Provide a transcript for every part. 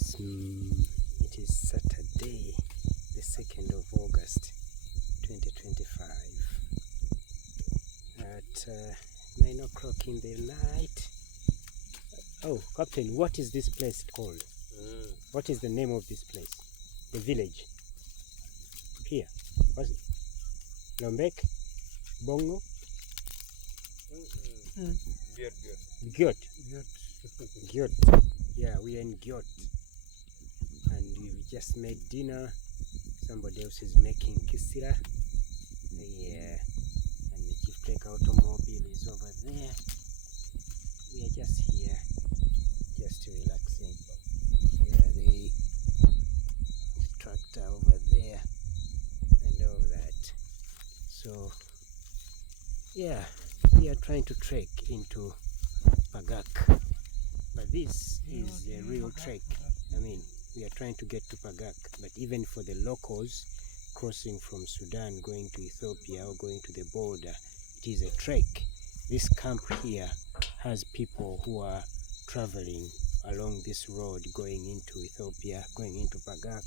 It is Saturday, the 2nd of August 2025 at 9 o'clock in the night. Oh, Captain, what is this place called? What is the name of this place? The village? Here. What's it? Lombek? Bongo? Biyot. Biyot. Yeah, we are in Biyot. And we've just made dinner. Somebody else is making kisira. Yeah. And the chief take automobile is over there. We are just here, just relaxing. Yeah, the tractor over there and all that. So, yeah, we are trying to trek into Pagak. But this is a real trek. I mean, we are trying to get to Pagak, but even for the locals crossing from Sudan, going to Ethiopia or going to the border, it is a trek. This camp here has people who are traveling along this road going into Ethiopia, going into Pagak,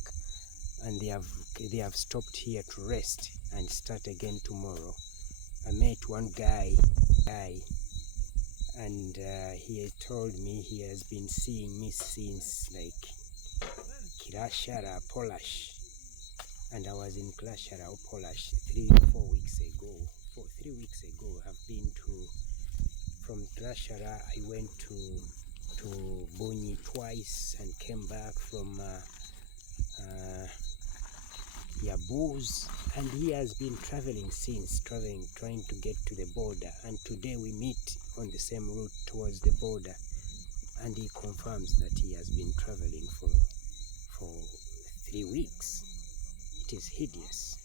and they have stopped here to rest and start again tomorrow. I met one guy and he had told me he has been seeing me since like Kilashara, Polish, and I was in Kilashara or Polish 3 weeks ago. 3 weeks ago, I've been from Kilashara. I went to Bonyi twice and came back from Yabuz, and he has been traveling since, trying to get to the border, and today we meet on the same route towards the border, and he confirms that he has been traveling for 3 weeks. It is hideous.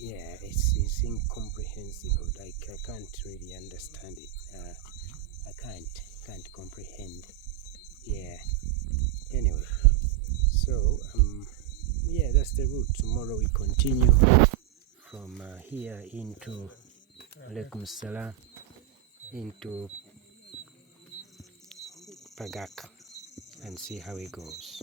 Yeah, it's incomprehensible. Like, I can't really understand it. I can't comprehend. Yeah. Anyway, so yeah, that's the route. Tomorrow we continue from here into Alaikum Salam into Pagak and see how it goes.